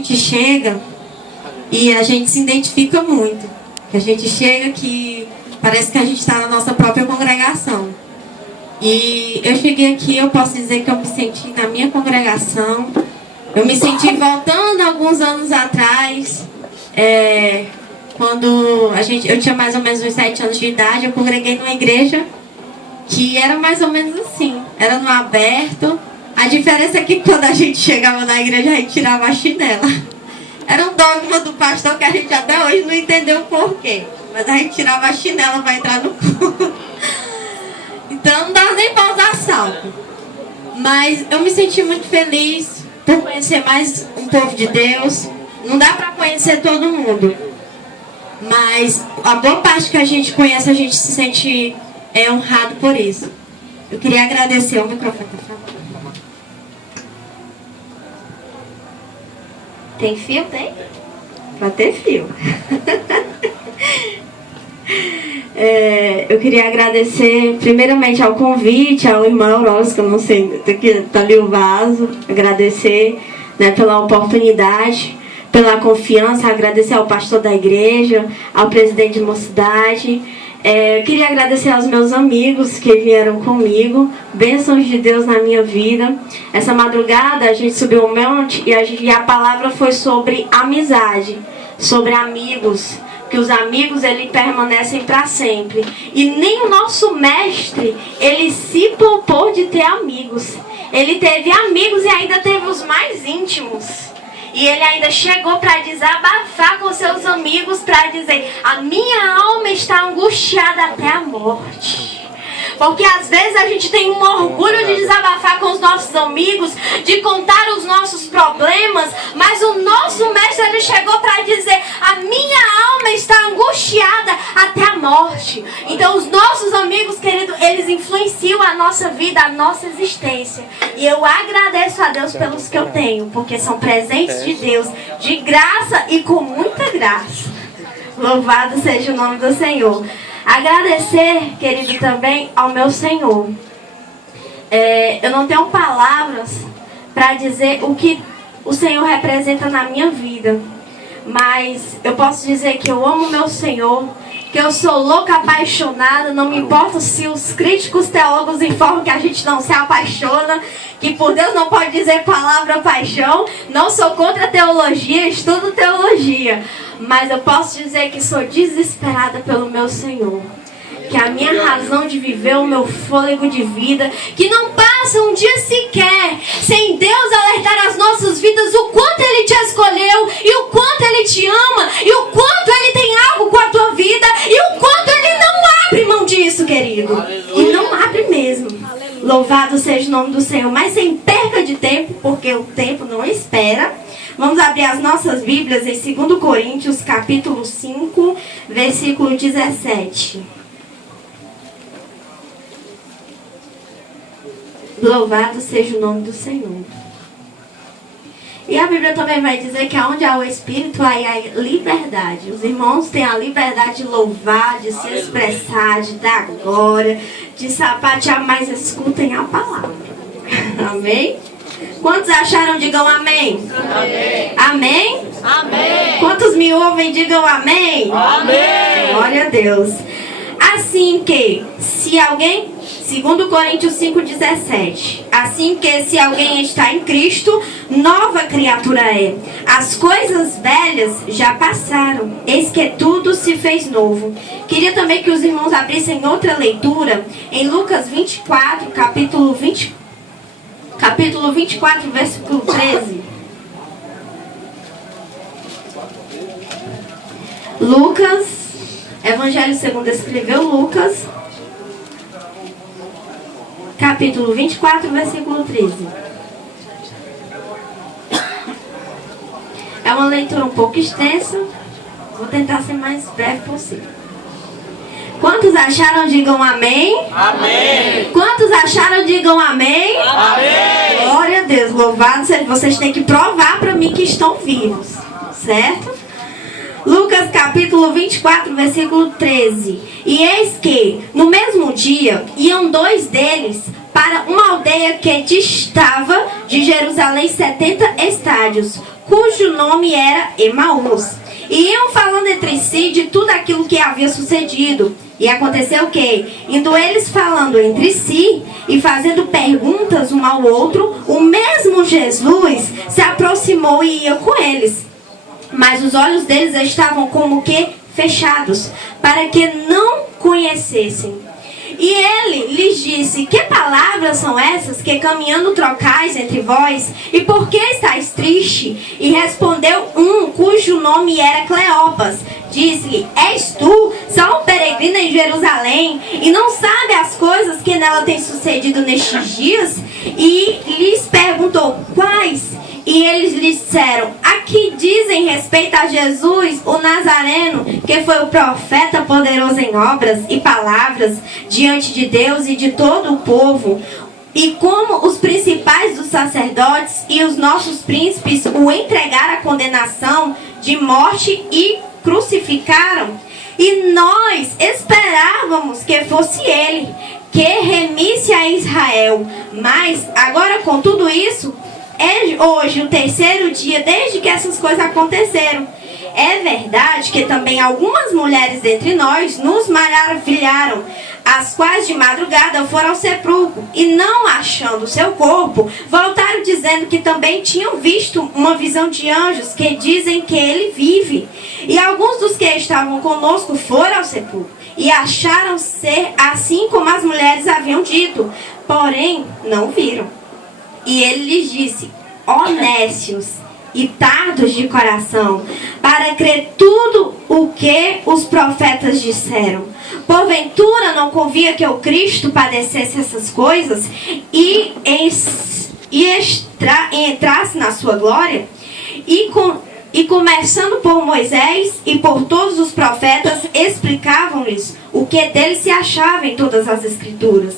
gente chega e a gente se identifica muito. A gente chega que parece que a gente está na nossa própria congregação. E eu cheguei aqui, eu posso dizer que eu me senti na minha congregação. Eu me senti voltando alguns anos atrás, quando eu tinha mais ou menos uns 7 anos de idade. Eu congreguei numa igreja que era mais ou menos assim, era no aberto. A diferença é que quando a gente chegava na igreja, a gente tirava a chinela. Era um dogma do pastor que a gente até hoje não entendeu o porquê. Mas a gente tirava a chinela para entrar no culto. Então não dava nem para usar salto. Mas eu me senti muito feliz por conhecer mais um povo de Deus. Não dá para conhecer todo mundo. Mas a boa parte que a gente conhece, a gente se sente honrado por isso. Eu queria agradecer ao microfone, por favor. Tem fio? Tem? Pra ter fio. Eu queria agradecer primeiramente ao convite, ao irmão Auroros, que eu não sei, tá ali o vaso. Agradecer, né, pela oportunidade, pela confiança, agradecer ao pastor da igreja, ao presidente de mocidade. Eu queria agradecer aos meus amigos que vieram comigo, bênçãos de Deus na minha vida. Essa madrugada a gente subiu um monte e a palavra foi sobre amizade, sobre amigos, que os amigos eles permanecem para sempre. E nem o nosso mestre, ele se poupou de ter amigos. Ele teve amigos e ainda teve os mais íntimos. E ele ainda chegou para desabafar com seus amigos, para dizer: a minha alma está angustiada até a morte. Porque às vezes a gente tem um orgulho de desabafar com os nossos amigos, de contar os nossos problemas, mas o nosso mestre, ele chegou para dizer: a minha alma está angustiada até a morte. Então os nossos amigos, queridos, eles influenciam a nossa vida, a nossa existência. E eu agradeço a Deus pelos que eu tenho, porque são presentes de Deus, de graça e com muita graça. Louvado seja o nome do Senhor. Agradecer, querido, também ao meu Senhor. Eu não tenho palavras para dizer o que o Senhor representa na minha vida, mas eu posso dizer que eu amo meu Senhor, que eu sou louca, apaixonada. Não me importa se os críticos teólogos informam que a gente não se apaixona, que por Deus não pode dizer palavra paixão. Não sou contra a teologia, estudo teologia, mas eu posso dizer que sou desesperada pelo meu Senhor, que a minha razão de viver, o meu fôlego de vida, que não passa um dia sequer sem Deus alertar as nossas vidas o quanto Ele te escolheu, e o quanto Ele te ama, e o quanto Ele tem algo com a tua vida, e o quanto Ele não abre mão disso, querido. Aleluia. E não abre mesmo. Aleluia. Louvado seja o nome do Senhor. Mas sem perca de tempo, porque o tempo não espera, vamos abrir as nossas Bíblias em 2 Coríntios, capítulo 5, versículo 17. Louvado seja o nome do Senhor. E a Bíblia também vai dizer que onde há o Espírito, há a liberdade. Os irmãos têm a liberdade de louvar, de se expressar, de dar glória, de sapatear, mas escutem a palavra. Amém? Quantos acharam? Digam amém. Amém. Amém? Amém. Quantos me ouvem? Digam amém. Amém. Glória a Deus. Assim que, se alguém... 2 Coríntios 5,17. Assim que se alguém está em Cristo, nova criatura é. As coisas velhas já passaram, eis que tudo se fez novo. Queria também que os irmãos abrissem outra leitura em Lucas 24, capítulo 24, versículo 13. Lucas, Evangelho segundo escreveu Lucas, capítulo 24, versículo 13. É uma leitura um pouco extensa. Vou tentar ser mais breve possível. Quantos acharam? Digam amém. Amém. Quantos acharam? Digam amém. Amém. Glória a Deus. Louvado seja. Vocês têm que provar para mim que estão vivos. Certo? Lucas capítulo 24, versículo 13. E eis que, no mesmo dia, iam 2 deles para uma aldeia que distava de Jerusalém 70 estádios, cujo nome era Emaús. E iam falando entre si de tudo aquilo que havia sucedido. E aconteceu o quê? Indo eles falando entre si e fazendo perguntas um ao outro, o mesmo Jesus se aproximou e ia com eles. Mas os olhos deles estavam como que fechados, para que não conhecessem. E ele lhes disse: que palavras são essas que caminhando trocais entre vós? E por que estáis triste? E respondeu um, cujo nome era Cleopas. Disse-lhe: és tu, só um peregrino em Jerusalém, e não sabe as coisas que nela têm sucedido nestes dias? E lhes perguntou: quais? E eles lhe disseram: aqui dizem respeito a Jesus, o Nazareno, que foi o profeta poderoso em obras e palavras diante de Deus e de todo o povo. E como os principais dos sacerdotes e os nossos príncipes o entregaram à condenação de morte e crucificaram. E nós esperávamos que fosse ele, que remisse a Israel. Mas agora, com tudo isso, é hoje o terceiro dia desde que essas coisas aconteceram. É verdade que também algumas mulheres dentre nós nos maravilharam, as quais de madrugada foram ao sepulcro e, não achando seu corpo, voltaram dizendo que também tinham visto uma visão de anjos que dizem que ele vive. E alguns dos que estavam conosco foram ao sepulcro e acharam ser assim como as mulheres haviam dito, porém não viram. E ele lhes disse: ó nécios e tardos de coração, para crer tudo o que os profetas disseram. Porventura não convia que o Cristo padecesse essas coisas e entrasse na sua glória? E começando por Moisés e por todos os profetas, explicavam-lhes o que dele se achava em todas as escrituras.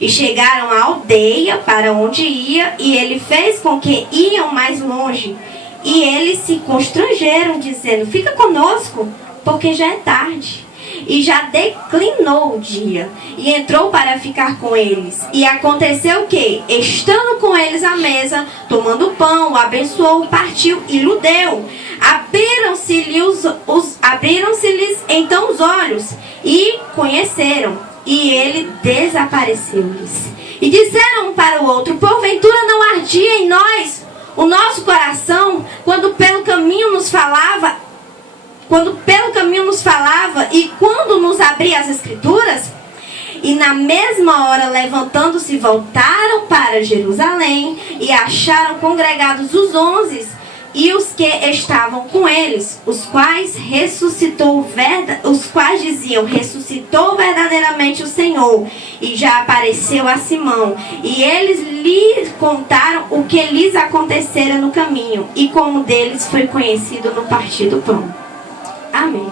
E chegaram à aldeia para onde ia, e ele fez com que iam mais longe. E eles se constrangeram, dizendo: fica conosco, porque já é tarde. E já declinou o dia. E entrou para ficar com eles. E aconteceu que, estando com eles à mesa, tomando o pão, o abençoou, partiu e lhe deu. Abriram-se-lhes então os olhos, e conheceram. E ele desapareceu-lhes. E disseram um para o outro: porventura não ardia em nós o nosso coração, quando pelo caminho nos falava e quando nos abria as escrituras? E na mesma hora, levantando-se, voltaram para Jerusalém e acharam congregados os 11 e os que estavam com eles, os quais diziam: ressuscitou verdadeiramente o Senhor, e já apareceu a Simão. E eles lhe contaram o que lhes acontecera no caminho, e como deles foi conhecido no partir do pão. Amém.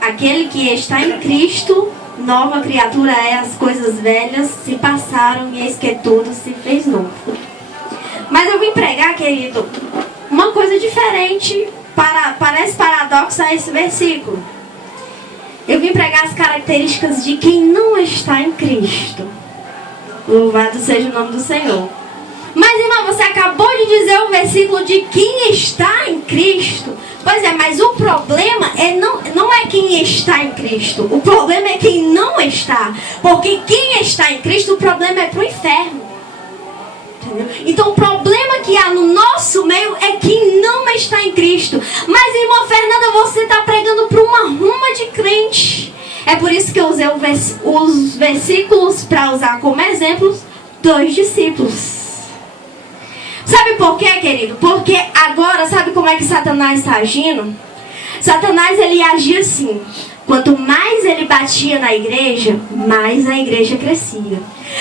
Aquele que está em Cristo, nova criatura é, as coisas velhas se passaram e eis que tudo se fez novo. Mas eu vim pregar, querido, uma coisa diferente, parece paradoxo a esse versículo. Eu vim pregar as características de quem não está em Cristo. Louvado seja o nome do Senhor. Mas, irmã, você acabou de dizer o versículo de quem está em Cristo. Pois é, mas o problema não é quem está em Cristo. O problema é quem não está. Porque quem está em Cristo, o problema é para o inferno. Entendeu? Então o problema que há no nosso meio é quem não está em Cristo. Mas, irmã Fernanda, você está pregando para uma ruma de crente. É por isso que eu usei os versículos para usar como exemplos 2 discípulos. Sabe por quê, querido? Porque agora, sabe como é que Satanás está agindo? Satanás, ele agia assim: quanto mais ele batia na igreja, mais a igreja crescia.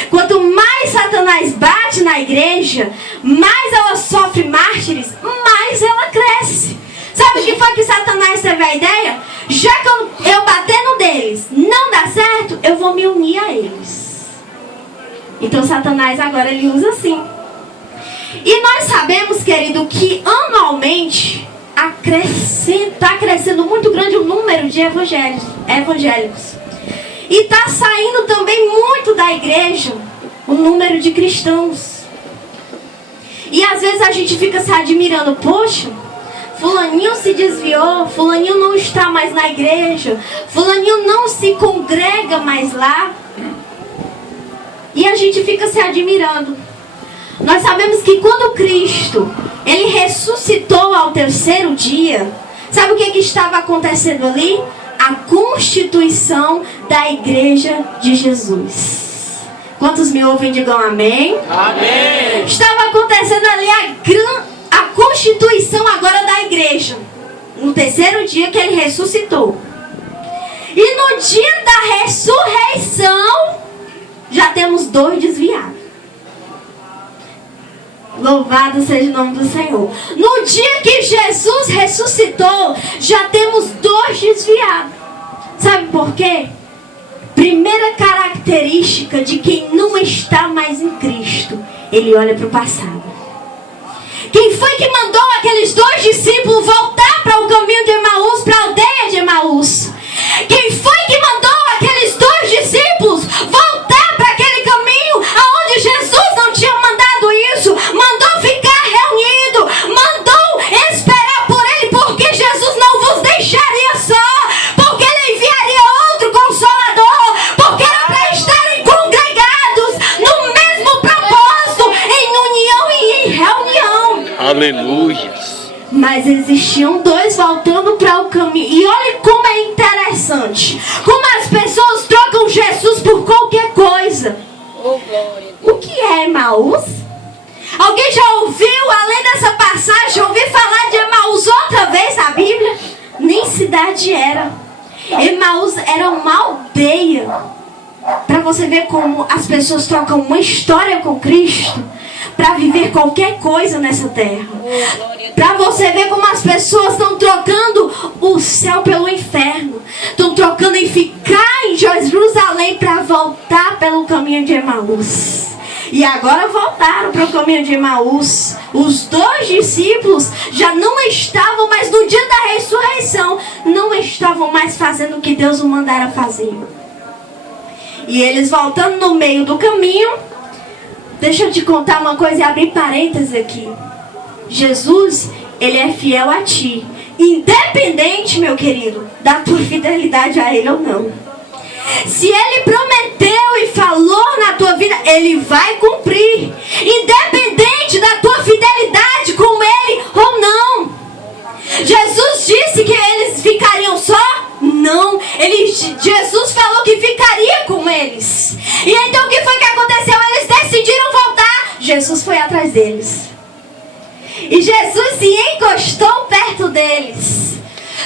Quanto mais Satanás bate na igreja, mais ela sofre mártires, mais ela cresce. Sabe o que foi que Satanás teve a ideia? Já que eu bater no deles não dá certo, eu vou me unir a eles. Então Satanás agora ele usa assim. E nós sabemos, querido, que anualmente está crescendo muito grande o número de evangélicos. E está saindo também muito da igreja o número de cristãos. E às vezes a gente fica se admirando, poxa, fulaninho se desviou, fulaninho não está mais na igreja, fulaninho não se congrega mais lá. E a gente fica se admirando. Nós sabemos que quando Cristo, Ele ressuscitou ao terceiro dia, sabe o que estava acontecendo ali? A constituição da igreja de Jesus. Quantos me ouvem, digam amém? Amém. Estava acontecendo ali a constituição agora da igreja. No terceiro dia que Ele ressuscitou. E no dia da ressurreição, já temos 2 desviados. Louvado seja o nome do Senhor. No dia que Jesus ressuscitou, já temos 2 desviados. Sabe por quê? Primeira característica de quem não está mais em Cristo, ele olha para o passado. Quem foi que mandou aqueles 2 discípulos voltar para o caminho de Emaús, para a aldeia de Emaús? Quem foi que mandou aqueles 2 discípulos voltar para aquele caminho aonde Jesus não tinha mandado isso? Mandou ficar reunido, mandou esperar por Ele, porque Jesus não vos deixaria só, porque Ele enviaria outro Consolador, porque era para estarem congregados no mesmo propósito, em união e em reunião. Aleluia. Mas existiam 2 voltando para o caminho. E olha como é interessante. Como as pessoas trocam Jesus por qualquer coisa. O que é Emaús? Alguém já ouviu, além dessa passagem, ouvir falar de Emaús outra vez na Bíblia? Nem cidade era. Emaús era uma aldeia. Para você ver como as pessoas trocam uma história com Cristo para viver qualquer coisa nessa terra. Para você ver como as pessoas estão trocando o céu pelo inferno. Estão trocando em ficar em Jerusalém para voltar pelo caminho de Emaús. E agora voltaram para o caminho de Emaús. Os 2 discípulos já não estavam mais no dia da ressurreição. Não estavam mais fazendo o que Deus o mandara fazer. E eles voltando no meio do caminho. Deixa eu te contar uma coisa e abrir parênteses aqui. Jesus, Ele é fiel a ti. Independente, meu querido, da tua fidelidade a Ele ou não. Se Ele prometeu e falou na tua vida, Ele vai cumprir. Independente da tua fidelidade com Ele ou não. Jesus disse que eles ficariam só? Não. Jesus falou que ficaria com eles. E então o que foi que aconteceu? Eles decidiram voltar. Jesus foi atrás deles. E Jesus se encostou perto deles.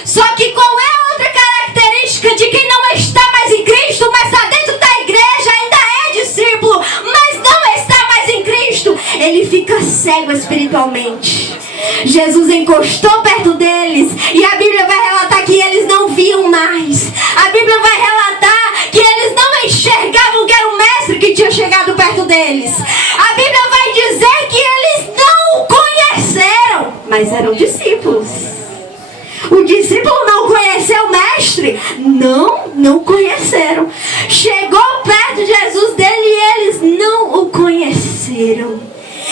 Só que qual é a outra característica de quem não está mais em Cristo, mas está dentro da igreja, ainda é discípulo, mas não está mais em Cristo? Ele fica cego espiritualmente. Jesus encostou perto deles e a Bíblia vai relatar que eles não viam mais. A Bíblia vai relatar que eles não enxergavam que era o mestre que tinha chegado perto deles. A Bíblia vai dizer que eles não o conheceram, mas eram discípulos. O discípulo não conheceu o mestre? Não conheceram. Chegou perto de Jesus dele e eles não o conheceram.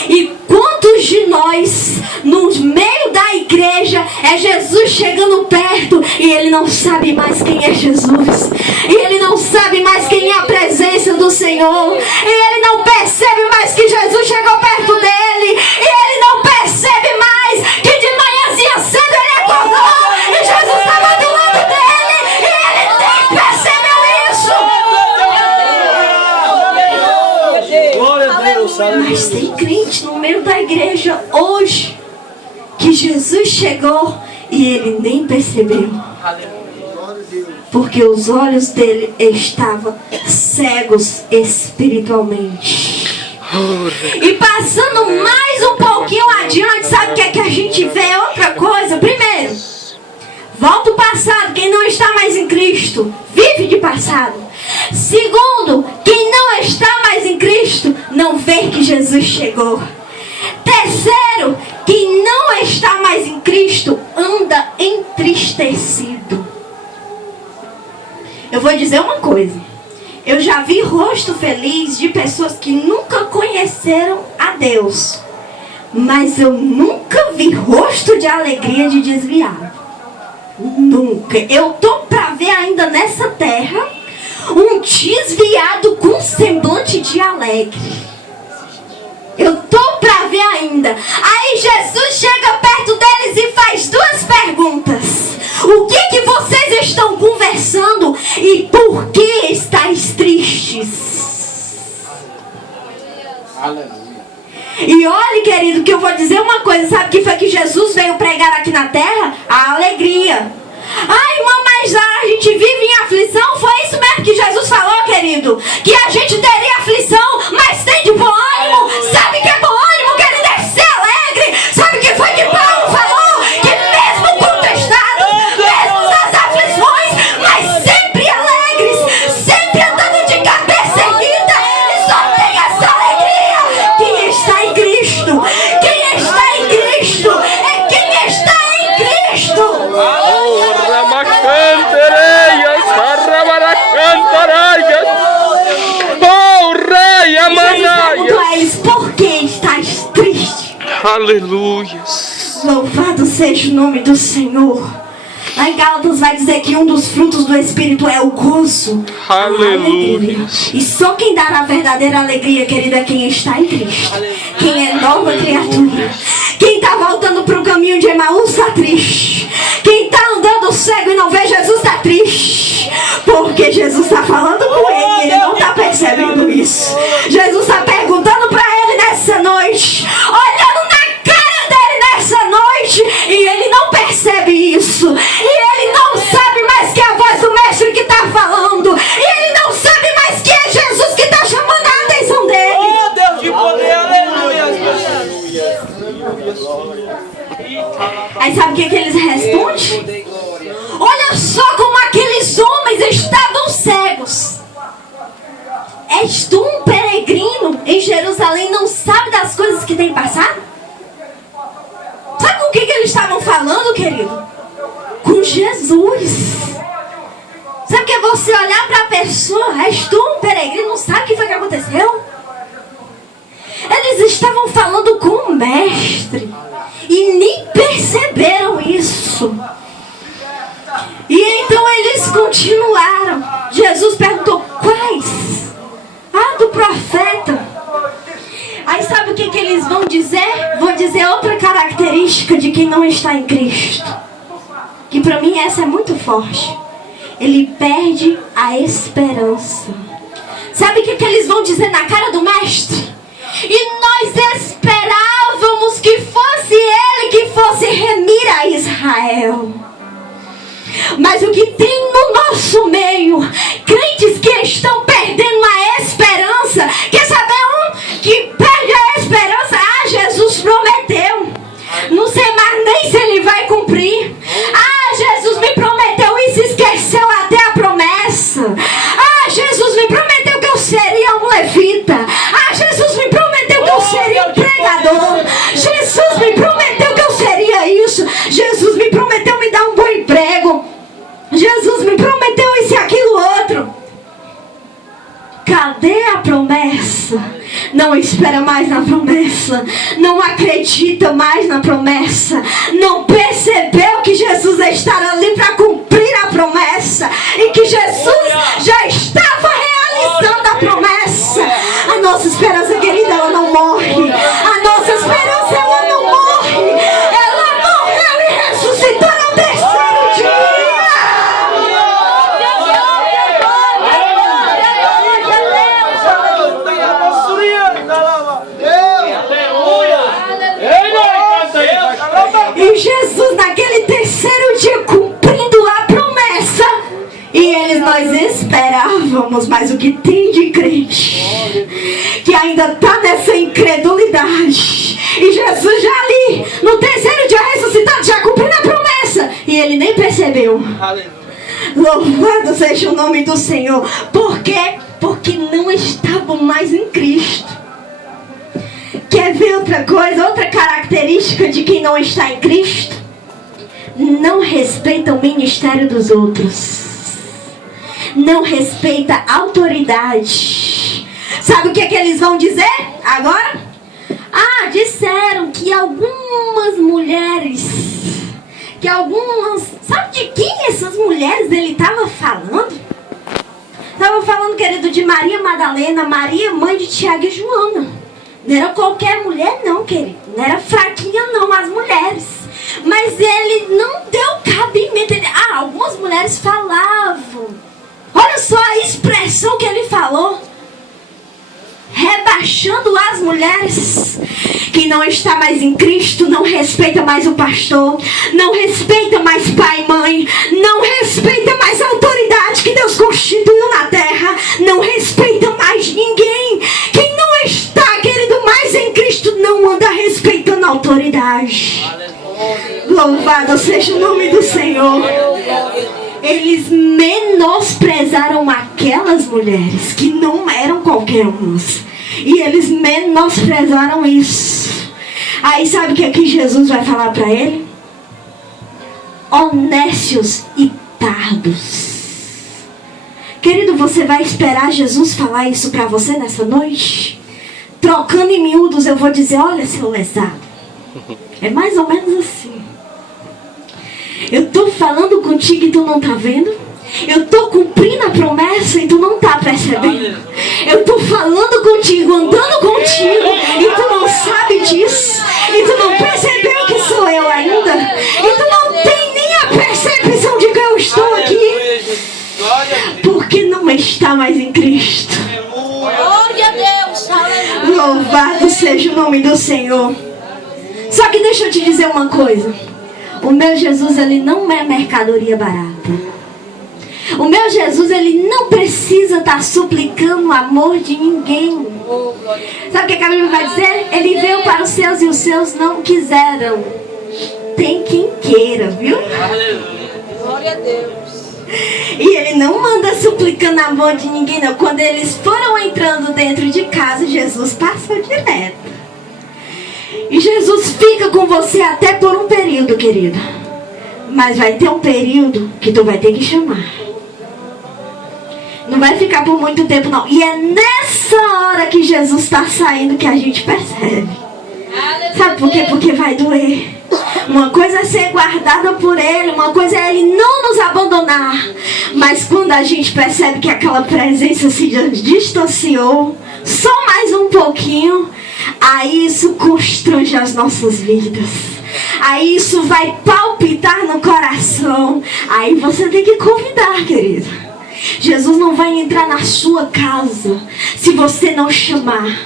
E quantos de nós, no meio da igreja, é Jesus chegando perto e ele não sabe mais quem é Jesus, e ele não sabe mais quem é a presença do Senhor, e ele não percebe mais que Jesus chegou perto dele, e ele não percebe mais que de manhãzinha cedo ele acordou e Jesus estava do lado dele, e ele nem percebeu isso. Glória a Deus. Mas tem crente no meio da igreja hoje que Jesus chegou e ele nem percebeu. Porque os olhos dele estavam cegos espiritualmente. E passando mais um pouquinho adiante, sabe o que é que a gente vê? Outra coisa. Primeiro, volta o passado. Quem não está mais em Cristo vive de passado. Segundo, quem não está mais em Cristo não vê que Jesus chegou. Terceiro, quem não está mais em Cristo anda entristecido. Eu vou dizer uma coisa. Eu já vi rosto feliz de pessoas que nunca conheceram a Deus, Mas eu nunca vi rosto de alegria de desviado. Nunca. Eu tô pra ver ainda nessa terra um desviado com semblante de alegre. Eu tô pra ver ainda. Aí Jesus chega perto deles e faz duas perguntas. O que vocês estão conversando e por que estáis tristes? Aleluia. E olhe, querido, que eu vou dizer uma coisa. Sabe o que foi que Jesus veio pregar aqui na terra? A alegria. Ai, irmã, mas a gente vive em aflição. Foi isso mesmo que Jesus falou, querido? Que a gente teria aflição, mas tem de bom ânimo. Sabe que é bom ânimo, querido? É ser alegre. Sabe o que foi que Paulo falou? Que mesmo contestado, mesmo nas aflições, mas sempre alegres, sempre andando de cabeça erguida, e só tem essa alegria. Quem está em Cristo? Quem está em Cristo? É quem está em Cristo. Perguntou a eles: por que estás triste? Aleluia. Louvado seja o nome do Senhor. Lá em Gálatas vai dizer que um dos frutos do Espírito é o gozo. Aleluia. E só quem dará a verdadeira alegria, querido, é quem está em Cristo. Quem é nova criatura. Quem está voltando para o caminho de Emaús está triste. Quem está andando cego e não vê Jesus está triste. Porque Jesus está falando com ele e ele não está percebendo isso. Jesus está perguntando para ele nessa noite, olhando na cara dele nessa noite, e ele não percebe isso. E ele não sabe mais que é a voz do mestre que está falando. E ele não sabe mais que é Jesus que está chamando a atenção dele. Oh, Deus de poder, aleluia. Aí sabe o que eles respondem? Olha só como aqueles homens estavam cegos. És tu um peregrino em Jerusalém, não sabe das coisas que tem passado? Sabe com o que eles estavam falando, querido? Com Jesus. Sabe o que é você olhar para a pessoa? És tu um peregrino, não sabe o que foi que aconteceu? Eles estavam falando com o mestre e nem perceberam isso. E então eles continuaram. Jesus perguntou: quais? Ah, do profeta. Aí sabe o que eles vão dizer? Vão dizer outra característica de quem não está em Cristo, que para mim essa é muito forte. Ele perde a esperança. Sabe o que eles vão dizer na cara do mestre? E nós esperávamos que fosse ele que fosse remir a Israel. Mas o que tem no nosso meio, crentes que estão perdendo a esperança. Quer saber um que perde a esperança? Ah, Jesus prometeu, não sei mais nem se ele vai cumprir. Ah, Jesus me prometeu e se esqueceu até a promessa. Ah, Jesus me prometeu que eu seria um levita. Ah, Jesus me prometeu que eu seria um pregador. Jesus me prometeu que eu seria isso. Jesus me prometeu me dar um bom emprego. Jesus me prometeu isso e aquilo outro. Cadê a promessa? Não espera mais na promessa. Não acredita mais na promessa. Não percebeu que Jesus está ali para cumprir a promessa. E que Jesus já estava realizando a promessa. A nossa esperança, querida, ela não morre. A nossa esperança, ela não morre. Ela morreu e ressuscitou no terceiro dia. E Jesus naquele terceiro dia cumprindo a promessa. E eles nós esperávamos. Mas o que tem de crente que ainda está nessa incredulidade. E Jesus já ali no terceiro dia ressuscitado, já cumprindo a promessa. E ele nem percebeu. Louvado seja o nome do Senhor. Por quê? Porque não estavam mais em Cristo. Quer ver outra coisa? Outra característica de quem não está em Cristo? Não respeita o ministério dos outros. Não respeita a autoridade. Sabe o que eles vão dizer agora? Disseram que algumas mulheres, sabe de quem essas mulheres ele estava falando? Estava falando, querido, de Maria Madalena, Maria, mãe de Tiago e Joana. Não era qualquer mulher não, querido. Não era fraquinha não, as mulheres. Mas ele não deu cabimento. Algumas mulheres falavam. Olha só a expressão que ele falou. Rebaixando as mulheres. Quem não está mais em Cristo não respeita mais o pastor. Não respeita mais pai e mãe. Não respeita mais a autoridade que Deus constituiu na terra. Não respeita mais ninguém. Quem não está, querido, mais em Cristo não anda respeitando a autoridade. Louvado seja o nome do Senhor. Eles menosprezaram aquelas mulheres que não eram qualquer umas. E eles menosprezaram isso. Aí sabe o que aqui Jesus vai falar para ele? Honestos e tardos. Querido, você vai esperar Jesus falar isso para você nessa noite? Trocando em miúdos, eu vou dizer, olha, seu lesado. É mais ou menos assim. Eu estou falando contigo e tu não está vendo? Eu estou cumprindo a promessa e tu não está percebendo? Eu estou falando contigo, andando contigo e tu não sabe disso? E tu não percebeu que sou eu ainda? E tu não tem nem a percepção de que eu estou aqui? Porque não está mais em Cristo. Glória a Deus. Louvado seja o nome do Senhor. Só que deixa eu te dizer uma coisa. O meu Jesus, ele não é mercadoria barata. O meu Jesus, ele não precisa estar suplicando o amor de ninguém. Sabe o que a Bíblia vai dizer? Ele veio para os seus e os seus não quiseram. Tem quem queira, viu? Glória a Deus. E ele não manda suplicando amor de ninguém, não. Quando eles foram entrando dentro de casa, Jesus passou direto. E Jesus fica com você até por um período, querido. Mas vai ter um período que tu vai ter que chamar. Não vai ficar por muito tempo, não. E é nessa hora que Jesus está saindo que a gente percebe. Sabe por quê? Porque vai doer. Uma coisa é ser guardada por Ele, uma coisa é Ele não nos abandonar. Mas quando a gente percebe que aquela presença se distanciou, só mais um pouquinho, aí isso constrange as nossas vidas. Aí isso vai palpitar no coração. Aí você tem que convidar, querido. Jesus não vai entrar na sua casa se você não chamar.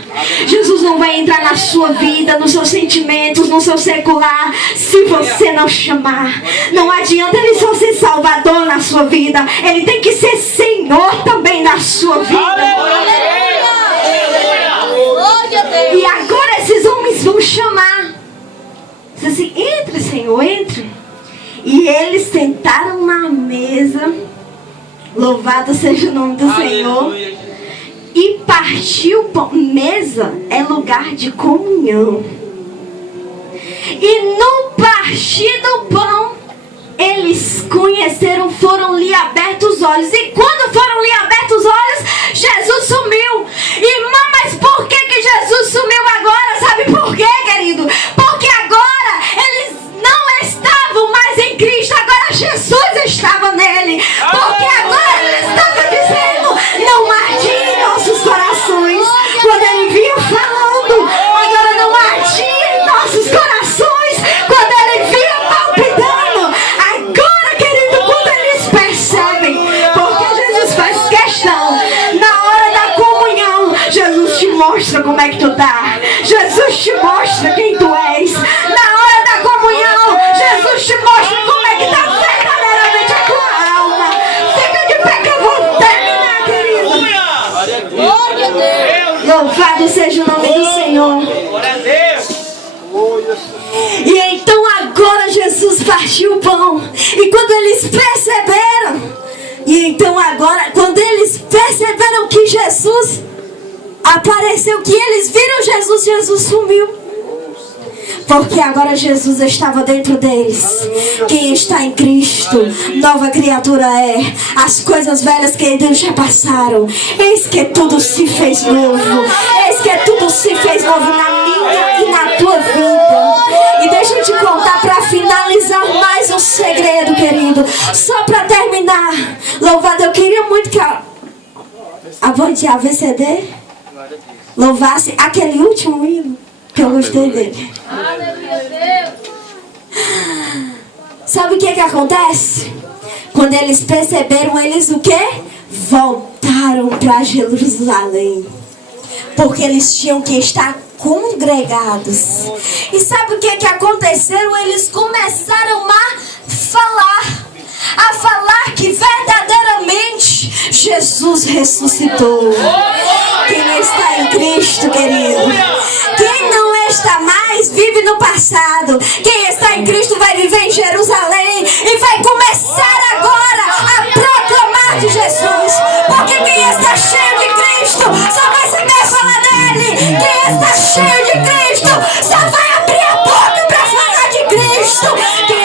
Jesus não vai entrar na sua vida, nos seus sentimentos, no seu secular, se você não chamar. Não adianta Ele só ser Salvador na sua vida. Ele tem que ser Senhor também na sua vida. E agora esses homens vão chamar. Diz assim, entre, Senhor, entre. E eles sentaram na mesa. Louvado seja o nome do Senhor. E partiu o pão. Mesa é lugar de comunhão. E no partir do pão, eles conheceram, foram-lhe abertos os olhos. E quando foram-lhe abertos os olhos, Jesus sumiu. Irmã, mas por que Jesus sumiu agora? Sabe por quê, querido? Porque agora eles não estavam mais em Cristo. Agora Jesus estava nele. Porque agora ele estava dizendo, não ardia em nossos corações. Quando ele vinha falando, agora não ardia em nossos corações. Quando ele vinha palpitando, agora, querido, quando eles percebem, porque Jesus faz questão, na hora da comunhão, Jesus te mostra como é que tu tá. Jesus te mostra quem tu és. Na hora da comunhão, Jesus te mostra como é que tá verdadeiramente a tua alma. Fica de pé que eu vou terminar, querido. Glória a Deus. Louvado seja o nome do Senhor. Glória a Deus. E então agora Jesus partiu o pão. E quando eles perceberam, quando eles perceberam que Jesus apareceu, que eles viram Jesus, Jesus sumiu. Porque agora Jesus estava dentro deles. Quem está em Cristo, nova criatura é. As coisas velhas que Deus já passaram. Eis que tudo se fez novo. Eis que tudo se fez novo na minha e tua vida. E deixa eu te contar para finalizar mais um segredo, querido. Só para terminar. Louvado, eu queria muito que a voz de ABCD louvasse aquele último hino, que eu gostei dele. Sabe o que acontece? Quando eles perceberam, eles o quê? Voltaram para Jerusalém. Porque eles tinham que estar congregados. E sabe o que aconteceu? Eles começaram a falar que verdadeiramente Jesus ressuscitou. Quem não está em Cristo, querido? Quem não está mais vive no passado. Quem está em Cristo vai viver em Jerusalém e vai começar agora a proclamar de Jesus. Porque quem está cheio de Cristo só vai saber falar dele. Quem está cheio de Cristo só vai abrir a boca para falar de Cristo. Quem